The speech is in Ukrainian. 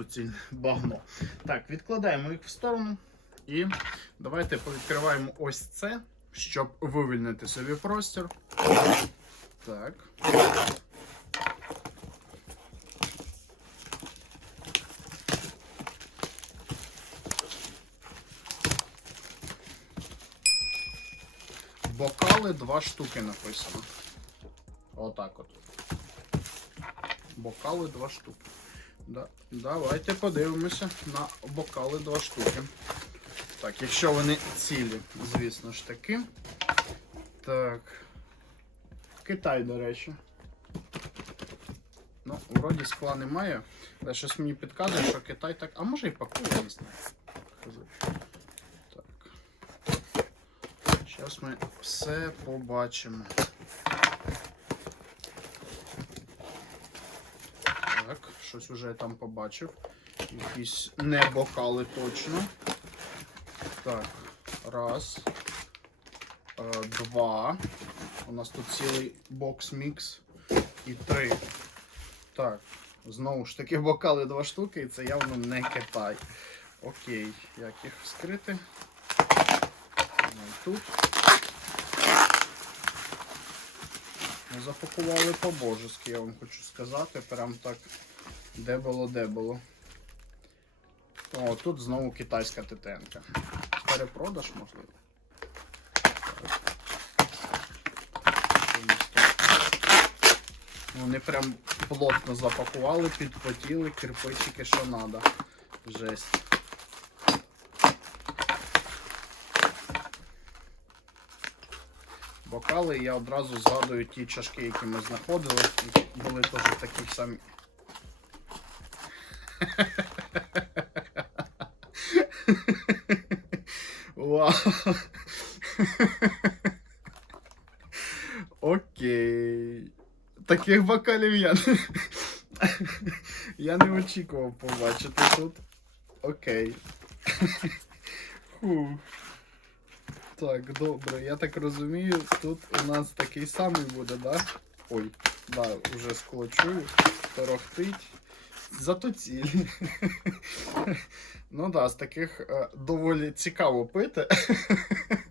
суцільне багно. Так, відкладаємо їх в сторону. І давайте повідкриваємо ось це, щоб вивільнити собі простір. Так. Бокали два штуки написано. Отак от. Бокали два штуки. Да, давайте подивимося на бокали два штуки. Так, якщо вони цілі, звісно ж таки. Так. Китай, до речі. Ну, вроді скла немає, але щось мені підказує, що Китай так. А може і пакує, знаю. Так. Зараз ми все побачимо. Так, щось уже я там побачив. Якісь не бокали точно. Так, раз. Е, два. У нас тут цілий бокс мікс. І три. Так, знову ж таки бокали два штуки, і це явно не Китай. Окей, як їх вскрити? Тут. Запакували по-божески, я вам хочу сказати. Прям так де було, де було. О, тут знову китайська титенка. Перепродаж, можливо. Вони прям плотно запакували, підпотіли, кирпичики, що треба. Жесть. Бокали я одразу згадую ті чашки, які ми знаходили. Були теж такі самі. Вау. Окей. Таких бокалів я не... я не очікував побачити тут. Окей. Фу. Так, добре, я так розумію, тут у нас такий самий буде, да? Ой, да, вже скло чую, торохтить. Зато цілі. ну да, з таких е, доволі цікаво пити.